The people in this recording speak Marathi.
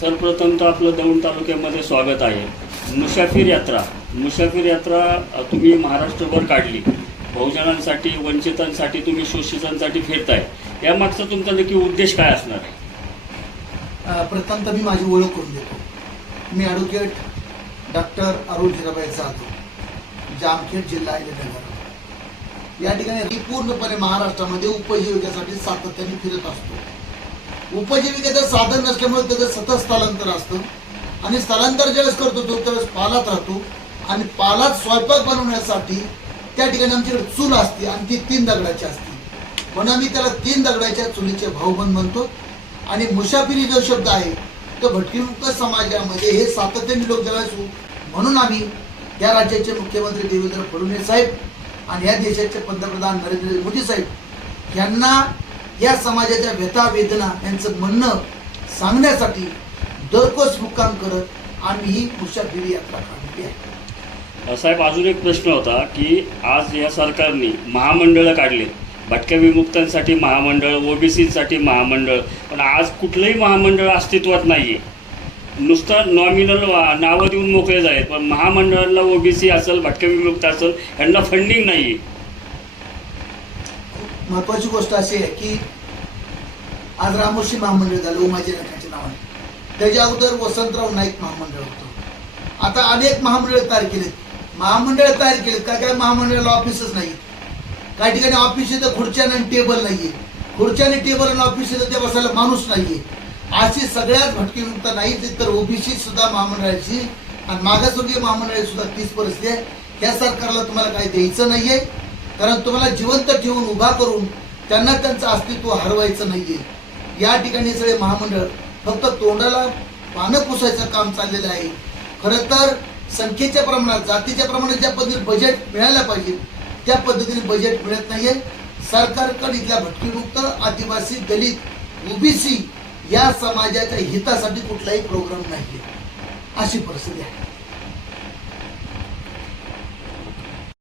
सर्वप्रथम तर आपलं दौंड तालुक्यामध्ये स्वागत आहे। मुसाफिर यात्रा तुम्ही महाराष्ट्रभर काढली, बहुजनांसाठी, वंचितांसाठी, तुम्ही शोषितांसाठी फिरताय, यामागचा तुमचा नक्की उद्देश काय असणार आहे? प्रथम तर मी माझी ओळख करून देतो। मी ॲडव्होकेट डॉक्टर अरुण हिराबाई जाधव, जामखेड, जिल्हा अहिल्यानगर। या ठिकाणी पूर्णपणे महाराष्ट्रामध्ये उपजीविकेसाठी सातत्याने फिरत असतो। उपजीविकेचं साधन नसल्यामुळे त्याचं सतत स्थलांतर असतं आणि स्थलांतर ज्यावेळेस करतो तो त्यावेळेस पालात राहतो आणि पालात स्वयंपाक बनवण्यासाठी त्या ठिकाणी आमच्याकडे चूल असते आणि ती 3 दगडाची असते, म्हणून आम्ही त्याला 3 दगडाच्या चुलीचे भाऊबंद म्हणतो। आणि मुसाफिरी जो शब्द आहे तो भटकीमुक्त समाजामध्ये हे सातत्याने लोक ज्यावेळेस, म्हणून आम्ही या राज्याचे मुख्यमंत्री देवेंद्र फडणवीस साहेब आणि या देशाचे पंतप्रधान नरेंद्र मोदी साहेब यांना या समाजाच्या व्यथा वेदना यांचं म्हणणं सांगण्यासाठी दररोज मुक्काम करत आम्ही ही मुसाफिरी यात्रा काढली आहे। साहेब, अजून एक प्रश्न होता की आज या सरकारने महामंडळं काढली, भटक्या विमुक्तांसाठी महामंडळ, ओबीसीसाठी महामंडळ, पण आज कुठलंही महामंडळ अस्तित्वात नाही आहे। नुसतं नॉमिनल नावं देऊन मोकळे आहेत, पण महामंडळाला ओबीसी असेल, भटक्या विमुक्त असेल, यांना फंडिंग नाही आहे। महत्वाची गोष्ट अशी आहे की आज रामोशी महामंडळ झालं उमाजी नाईकांच्या नावाने, त्याच्या अगोदर वसंतराव नाईक महामंडळ होतं। आता अनेक महामंडळ तयार केलेत, काय महामंडळाला ऑफिसच नाही, काही ठिकाणी ऑफिस तर खुर्च्याने टेबल नाहीये, खुर्च्याने टेबल आणि ऑफिस त्या बसायला माणूस नाहीये। अशी सगळ्याच भटकीमुक्त नाही तर ओबीसी सुद्धा महामंडळाची आणि मागासवर्गीय महामंडळाची सुद्धा तीच परिस्थिती आहे। या सरकारला तुम्हाला काही द्यायचं नाहीये, कारण तुम्हाला जिवंत ठेवून उभा करून त्यांना त्यांचं अस्तित्व हरवायचं नाहीये। या ठिकाणी सगळे महामंडळ फक्त तोंडाला पानं पुसायचं काम चाललेलं आहे। खरं तर संख्येच्या प्रमाणात, जातीच्या प्रमाणात ज्या पद्धतीने बजेट मिळायला पाहिजे त्या पद्धतीने बजेट मिळत नाहीये। सरकारकडे इथल्या भटकीमुक्त, आदिवासी, दलित, ओबीसी या समाजाच्या हितासाठी कुठलाही प्रोग्राम नाहीये, अशी परिस्थिती आहे।